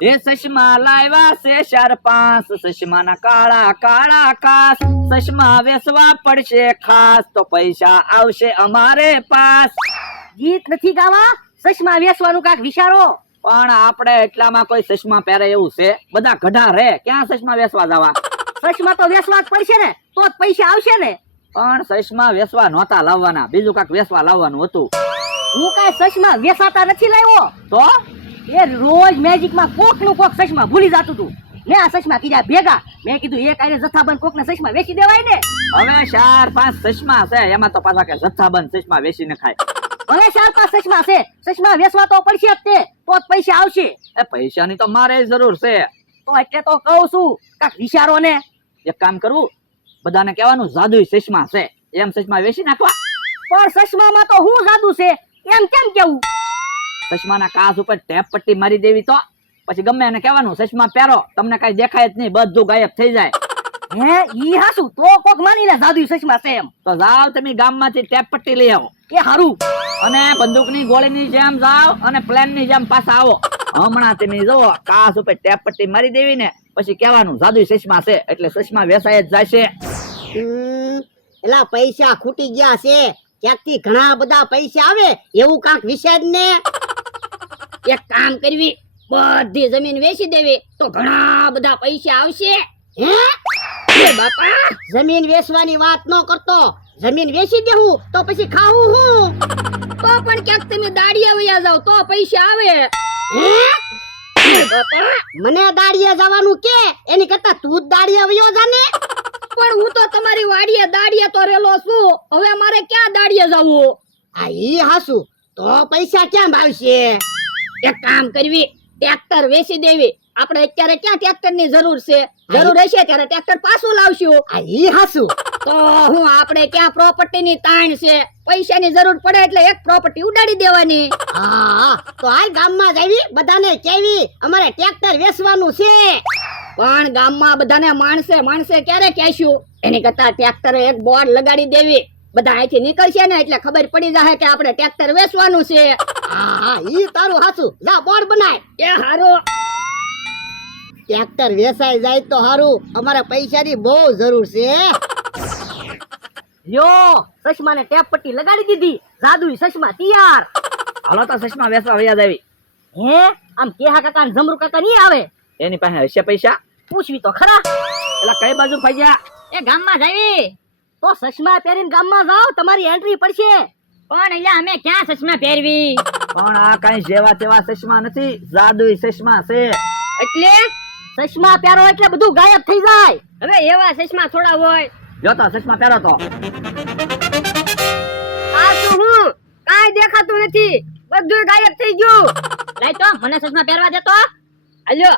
એ ચશ્મા લાવ્યા છે 4-5 ચશ્માના કાળા કાળા કાસ ચશ્મા વેચવા પડશે ખાસ તો પૈસા આવશે અમારે પાસ ગીત નથી ગાવા, ચશ્મા વેચવાનું કાક વિચારો. પણ આપણે એટલામાં કોઈ ચશ્મા પહેરે એવું છે? બધા ગઢા રે, ક્યાં ચશ્મા વેચવા જવા? ચશ્મા તો વેચવા જ પડશે ને, તો જ પૈસા આવશે ને. પણ ચશ્મા વેચવા નહોતા લાવવાના, બીજું કાક વેચવા લાવવાનું હતું. હું કઈ ચશ્મા વેચાતા નથી લાવ્યો. તો એ રોજ મેજિક માં કોક નું કોક ચશ્મા ભૂલી જતું હતું. મેં આ ચશ્મા કીધા ભેગા, મેં કીધું એક આરે જથ્થાબંધ કોક ને ચશ્મા વેચી દેવાય ને. હવે 4-5 ચશ્મા છે, એમાં તો પાછા કે જથ્થાબંધ ચશ્મા વેચીને ખાય. ભલે 4-5 ચશ્મા છે, ચશ્મા વેચવા તો પડશે જ તે, તો જ પૈસા આવશે. એ પૈસાની તો મારે જરૂર છે. તો એટલે તો કહું છું, કાક વિચારો ને. એક કામ કરવું, બધાને કહેવાનું જાદુઈ ચશ્મા છે, એમ ચશ્મા વેચી નાખવા. પણ ચશ્મામાં તો હું જાદુ છે એમ કેમ કેવું? ચશ્માના કાચ ઉપર ટેપ પટ્ટી મારી દેવી, તો પછી ગમે એને કહેવાનું ચશ્મા પહેરો, તમને કઈ દેખાય જ નહીં, બધું ગાયબ થઈ જાય. હે ઈ હાસુ તો કોક માની લે જાદુઈ ચશ્મા છે એમ. તો જાઓ તમે ગામમાંથી ટેપ પટ્ટી લઈ આવો, કે હારું. અને બંદૂકની ગોળીની જેમ જાઓ અને પ્લેનની જેમ પાછા આવો. હમણાં તમે જુઓ, કાચ ઉપર ટેપ પટ્ટી મારી દેવી ને પછી કહેવાનું જાદુઈ ચશ્મા છે, એટલે ચશ્મા વેચાય જ જશે. એલા પૈસા ખૂટી ગયા છે, ક્યાંકથી ઘણા બધા પૈસા આવે એવું કાંક વિશે જ ને. એક કામ કરવી, બધી જમીન વેચી દેવી તો ઘણા બધા પૈસા આવશે. હે બાપા, જમીન વેચવાની વાત ન કરતો, જમીન વેચી દેવું તો પછી ખાવું હું? તો પણ ક્યાંક તમે દાડિયા વયા જાવ તો પૈસા આવે. હે બાપા, મને દાડિયા જવાનું કે એની કરતા તું જ દાડિયા વયો જા ને. પણ હું તો તમારી વાડીએ દાડિયા તો રેલો છું, હવે મારે ક્યાં દાડિયા જવું? આ ઈ હાસુ, તો પૈસા ક્યાં આવશે? એક કામ કરવી, ટ્રેક્ટર વેચી દેવી. આપણે અત્યારે ક્યાં ટ્રેક્ટર ની જરૂર છે? જરૂર હશે ત્યારે ટ્રેક્ટર પાછું લાવશું. આ ઈ હાસુ, તો હું આપણે ક્યાં પ્રોપર્ટી ની તાણ છે, પૈસાની જરૂર પડે એટલે એક પ્રોપર્ટી ઉડાડી દેવાની. હા, તો હાલ ગામમાં જવી, બધાને કહેવી અમારે ટ્રેક્ટર વેચવાનું છે. પણ ગામમાં બધાને માણસે ક્યારે કહેશું? એની કરતા ટ્રેક્ટર એક બોર્ડ લગાડી દેવી, બધા અહીંથી નીકળશે ને એટલે ખબર પડી જાય કે આપણે ટ્રેક્ટર વેચવાનું છે. હા, ઈ તારું હાચું, જા બોર્ડ બનાય. એ હારું, ટ્રેક્ટર વેચાઈ જાય તો હારું, અમારે પૈસાની બહુ જરૂર છે. લ્યો ચશ્માને ટેપ પટ્ટી લગાડી દીધી, જાદુઈ ચશ્મા તૈયાર. હાલો તો ચશ્મા વેચવા વયા જાવી. હે આમ કેહા કાકા ને જમરૂ કાકા નહીં આવે? એની પાસે હશે પૈસા? પૂછવી તો ખરા. એટલે કઈ બાજુ ફાગ્યા? એ ગામમાં જાવી તો ચશ્મા પહેરીને ગામમાં જાવ, તમારી એન્ટ્રી પડશે. પણ અહીંયા અમે ક્યાં ચશ્મા પહેરવી? પણ આ કઈ જેવા તેવા ચશ્મા નથી, જાદુઈ ચશ્મા છે. એટલે ચશ્મા પહેરો એટલે બધું ગાયબ થઈ જાય. હવે એવા ચશ્મા થોડા હોય. જો તો ચશ્મા પહેરો તો. આ શું હું? કાંઈ દેખાતું નથી, બધું ગાયબ થઈ ગયું. લાય તો મને ચશ્મા પહેરવા દે તો. આલ્યો.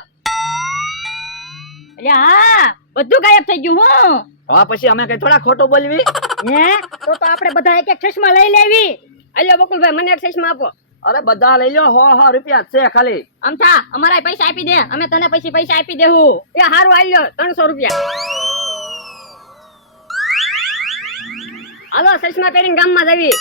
અલ્યા હા, બધું ગાયબ થઈ ગયું. હું હા, પછી અમે કઈ થોડા ખોટું બોલવી? હે તો આપણે બધા એક એક ચશ્મા લઈ લેવી. આલ્યો બકુલભાઈ, મને એક ચશ્મા આપો. અરે બધા લઈ લ્યો, 100 રૂપિયા છે ખાલી. અમથા અમારા પૈસા આપી દે, અમે તને પછી પૈસા આપી દેવું. એ હારું આલ્યો 300 રૂપિયા. હાલો ચશ્મા પહેરીને ગામમાં જવી.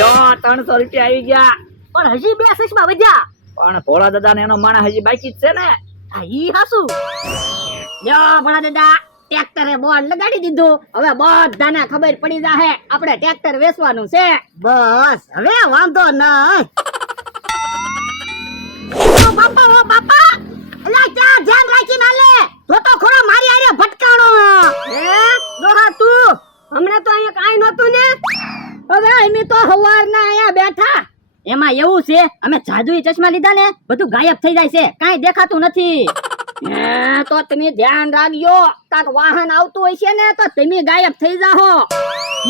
યો 300 રૂપિયા આવી ગયા. પણ હજી 2 ચશ્મા વધ્યા. પણ ભોળા દાદા ને એનો માણસ હજી બાકી જ છે ને. આ ઈ હાસુ. લ્યો ભણા દાદા, ટ્રેક્ટરે બોર્ડ લગાડી દીધું, હવે બધાને ખબર પડી જાહે આપણે ટ્રેક્ટર વેચવાનું છે. બસ હવે વાંધો નહીં. ઓ બાપા, એલા ક્યાં ધ્યાન રાખીને આલે, તો ખોરો મારી આરે ભટકાણો. હે દોહા તું, હમણાં તો અહીંયા કાઈ નહોતું ને, હવે અમે તો હવારના અહીંયા બેઠા. એમાં એવું છે, અમે જાદુઈ ચશ્મા લીધા ને બધું ગાયબ થઈ જાય છે, કાંઈ દેખાતું નથી. હે તો તમે ધ્યાન રાખજો, કાક વાહન આવતું હોય છે ને તો તમે ગાયબ થઈ જાહો.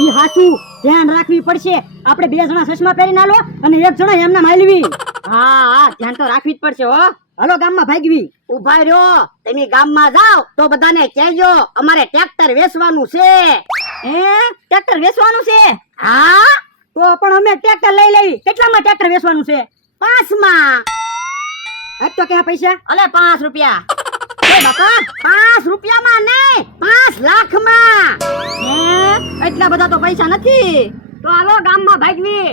ઈ હાસુ, ધ્યાન રાખવી પડશે. આપણે 2 જણા ચશ્મા પહેરીને આલો અને 1 જણા એમના માલવી. હા, ધ્યાન તો રાખવી જ પડશે હો. હાલો ગામમાં ભાગવી. ઉભા રહ્યો, તમે ગામમાં જાઓ તો બધાને કહેજો અમારે ટ્રેક્ટર વેચવાનું છે. ટ્રેક્ટર વેચવાનું છે? હા, તો પણ અમે ટ્રેક્ટર લઈ લેવી. કેટલામાં ટ્રેક્ટર વેચવાનું છે? 5માં. આજ તો ક્યાં પૈસા? અલે 5 રૂપિયા. એ બાપા, 5 રૂપિયામાં નહીં, 5 લાખમાં. એટલા બધા તો પૈસા નથી. તો હાલો ગામમાં ભાગવી.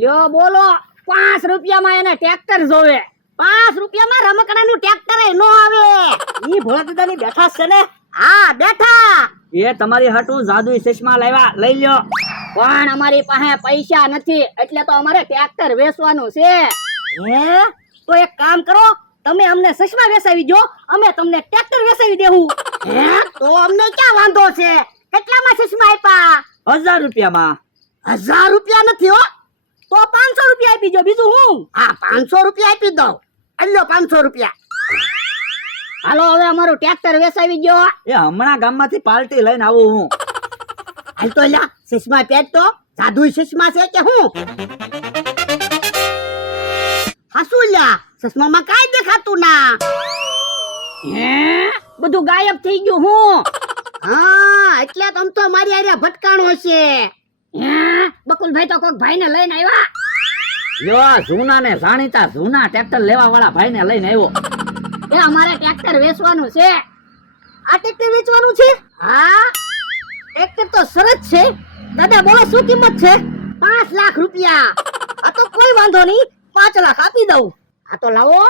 લ્યો બોલો 5 રૂપિયામાં એને ટ્રેક્ટર જોવે 5 રૂપિયામાં રમકડાનું ટ્રેક્ટર નો આવે ઈ ભોળા દાદાની બેઠા જ છે ને. હા બેઠા એ તમારી હાટું જાદુઈ ચશ્મા લાવ્યા, લઈ લ્યો. પણ અમારી પાસે પૈસા નથી એટલે તો અમારે ટ્રેક્ટર વેચવાનું છે. હે તો એક કામ કરો, તમે અમને ચશ્મા વેચાવી દો, અમે તમને ટ્રેક્ટર વેચાવી દેવું. હે તો અમને ક્યાં વાંધો છે? કેટલામાં ચશ્મા આપ્યા? 1000 રૂપિયામાં. 1000 રૂપિયા નથી હો. તો 500 રૂપિયા આપી દો, બીજું હું. હા 500 રૂપિયા આપી દઉં. અલ્યો 500 રૂપિયા. હાલો હવે અમારું ટ્રેક્ટર વેચાવી દો. એ હમણાં ગામમાંથી પાર્ટી લઈને આવું હું. હાલ તો લ્યા ચશ્મા પહેર તો. જાદુઈ ચશ્મા છે કે હું? હાસુ લ્યા ચશ્મામાં કાંઈ દેખાતું ના. હે બધું ગાયબ થઈ ગયું હું. હા એટલે તમ તો મારી આર્યા ભટકાણો છે. હે બકુલભાઈ તો કોક ભાઈને લઈને આવ્યા. લ્યો આ જૂના ને જાણીતા જૂના ટ્રેક્ટર લેવા વાળા ભાઈને લઈને આવ્યો. એ અમારે ટ્રેક્ટર વેચવાનું છે. આ ટ્રેક્ટર વેચવાનું છે? હા ટ્રેક્ટર તો સરસ છે. દાદા બોલો શું કિંમત છે? 5 લાખ રૂપિયા. આ તો કોઈ વાંધો નહીં, 5 લાખ આપી દઉં. આ તો લાવો.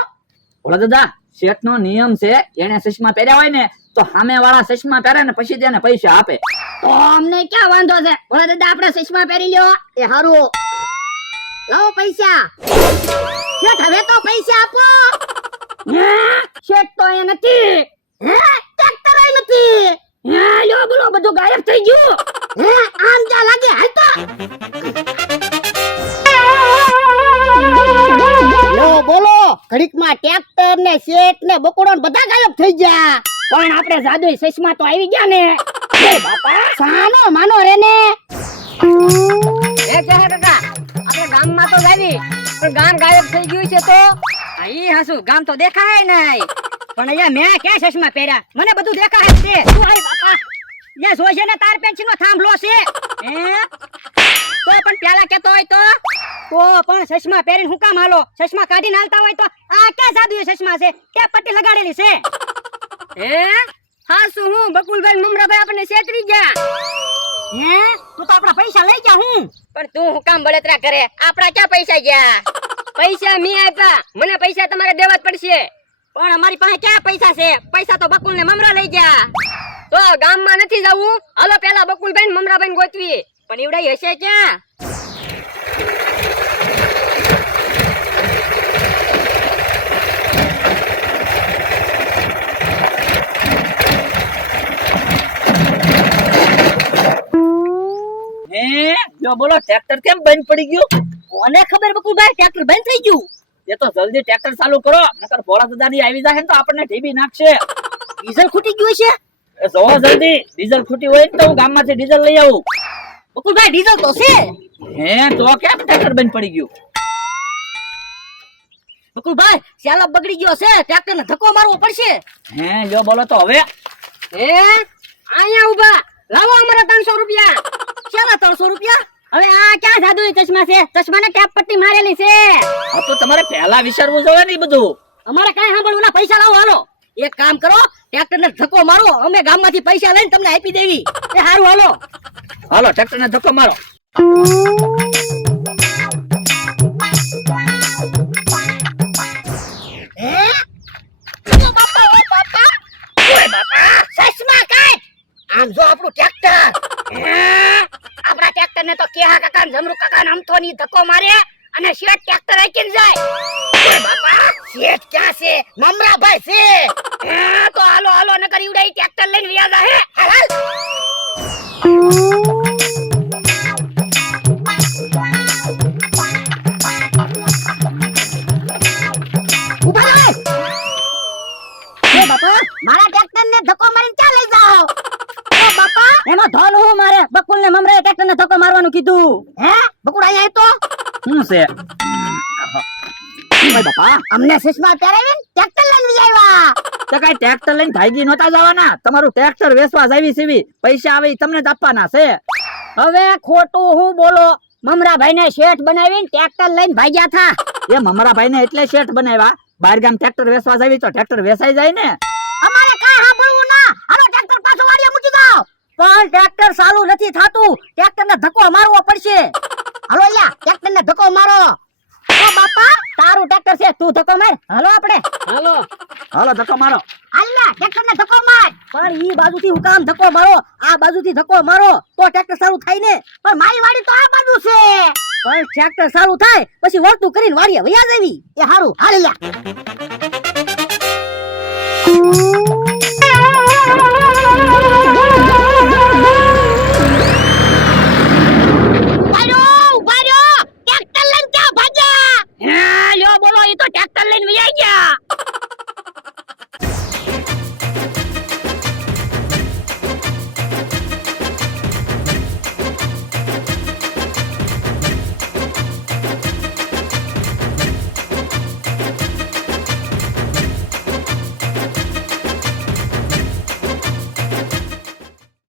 ભોળા દાદા, શેઠનો નિયમ છે, એને ચશ્મા પહેર્યા હોય ને તો સામે વાળા ચશ્મા પહેરે ને પછી તેને પૈસા આપે. તો અમને ક્યાં વાંધો છે? ભોળા દાદા આપણે ચશ્મા પહેરી લ્યો. એ હારું લાવો પૈસા. શેઠ હવે તો પૈસા આપો. હે શેઠ તો એ નથી. હે ટ્રેક્ટર એ નથી. હે લ્યો બોલો બધું ગાયબ થઈ ગયું. હે આમ જા લાગે હાલ તો. લ્યો બોલો ઘડીકમાં ટ્રેક્ટર ને શેઠ ને બકોડો ને બધા ગાયબ થઈ ગયા. પણ આપણે જાદુઈ ચશ્મા તો આવી ગયા ને. એ બાપા સાનો માનો રે ને. એ કે હે કાકા, આપણે ગામમાં તો જાવી પણ ગામ ગાયબ થઈ ગયું છે. તો ઈ હાસુ ગામ તો દેખાય નહીં. પણ અહીંયા મેં ક્યાં ચશ્મા પહેર્યા? મને બધું દેખાય છે. તું આય બાપા, યા જોશે ને તાર પેન્સિલ નો થાંભલો છે. હે તો પણ પેલા કેતો હોય તો પણ ચશ્મા પહેરીને હું કામ હાલો? ચશ્મા કાઢીને હાલતા હોય તો આ ક્યાં જાદુઈ ચશ્મા છે? ક્યાં પટ્ટી લગાડેલી છે? હે હાસુ હું બકુલભાઈ મમરાભાઈ આપણને છેતરી ગયા. હે તું તો આપણા પૈસા લઈ જા હું. પણ તું હું કામ બળતરા કરે? આપણા ક્યાં પૈસા ગયા? પૈસા મી આપ્યા, મને પૈસા તમારે દેવા જ પડશે. પણ અમારી પાસે ક્યાં પૈસા છે? પૈસા તો બકુલ ને મમરા લઈ ગયા. તો ગામમાં નથી જવું, હાલો પેલા બકુલભાઈ ને મમરાભાઈ ગોતવી. પણ ઈવડાઈ હશે ક્યાં? હે લ્યો બોલો ટ્રેક્ટર કેમ બંધ પડી ગયું? કોને ખબર બકુલભાઈ, ટ્રેક્ટર બંધ થઈ ગયું. એ તો જલ્દી ટ્રેક્ટર ચાલુ કરો, નકર ભોળા દાદાની આવી જાય ને તો આપણને ઢીબી નાખશે. ડીઝલ ખૂટી ગયું છે. એ જોવો જલ્દી, ડીઝલ ખૂટી હોય ને તો હું ગામમાંથી ડીઝલ લઈ આવું. બકુલભાઈ ડીઝલ તો છે. હે તો કેમ ટ્રેક્ટર બંધ પડી ગયું? બકુલભાઈ ચાલો બગડી ગયો છે, ટ્રેક્ટર ને ધક્કો મારવો પડશે. હે લ્યો બોલો તો હવે. હે અહીંયા ઉભા લાવો અમારા 300 રૂપિયા. ચાલો 300 રૂપિયા. હવે આ ક્યાં જાદુઈ ચશ્મા છે? ચશ્માને ટેપ પટ્ટી મારેલી છે. આ તો તમારે પહેલા વિચારવું જોઈએ ને ઈ બધું. અમારે કાંઈ સાંભળવું ના, પૈસા લાવો હાલો. એક કામ કરો, ટ્રેક્ટર ને ધક્કો મારો, અમે ગામમાંથી પૈસા લઈને તમને આપી દેવી. એ હારું હાલો. હાલો ટ્રેક્ટર ને ધક્કો મારો. હે ઓ બાપા ઓ બાપા. ઓય બાપા ચશ્મા કાઢ. આમ જો આપણું ટ્રેક્ટર. હે આપણા ટ્રેક્ટર ને તો કેહા કાકા ને જમરૂ કાકા ને અમથોની ધક્કો મારે અને શેઠ ટ્રેક્ટર આકીને જાય. ઓય બાપા શેઠ ક્યાં છે? મમરાભાઈ છે. હે તો હાલો હાલો નકર ઈવડાઈ ટ્રેક્ટર લઈને વ્યા જા. હે હાલ ઉભા રહો. એ બાપા મારા ટ્રેક્ટર ને ધક્કો મારીને ક્યાં લઈ જાઓ? ઓ બાપા એમાં ધોલ હું મારે બકુલ ને મમરાએ ટ્રેક્ટર ને ધક્કો મારવાનું કીધું. હે બકુડા અહીંયા તો શું છે? ઓય બાપા, અમને ચશ્મા પહેરાવીને ટ્રેક્ટર લઈને આવ્યા. તો કઈ ટ્રેક્ટર લઈને ભાઈજી નહોતા જવાના? તમારું ટ્રેક્ટર વેચવા જાવી સીવી, પૈસા આવે ઈ તમને જ આપવાના છે. હવે ખોટું હું બોલો? મમરાભાઈ ને શેઠ બનાવીને ટ્રેક્ટર લઈને ભાગ્યા થા. એ મમરાભાઈ ને એટલે શેઠ બનાવ્યા. બહાર ગામ ટ્રેક્ટર વેચવા જાવી તો ટ્રેક્ટર વેચાઈ જાય ને. અમારે કાંઈ સાંભળવું ના. હાલો ટ્રેક્ટર પાછો વાડીએ મૂકી જાઓ. પણ ટ્રેક્ટર ચાલુ નથી થાતું, ટ્રેક્ટર ને ધક્કો મારવો પડશે. હાલો લ્યા ટ્રેક્ટર ને ધક્કો મારો ઓ બાપા તારું ટ્રેક્ટર છે તું ધક્કો માર હાલો આપણે હાલો હાલો ધક્કો મારો હાલ્યા ટ્રેક્ટર ને ધક્કો માર પણ ઈ બાજુથી હું કામ ધક્કો મારો આ બાજુથી ધક્કો મારો તો ટ્રેક્ટર સારું થાય ને પણ મારી વાડી તો આ બાજુ છે પણ ટ્રેક્ટર સારું થાય પછી વળતું કરીને વાડીએ વયા જવી એ હારું હાલ લ્યા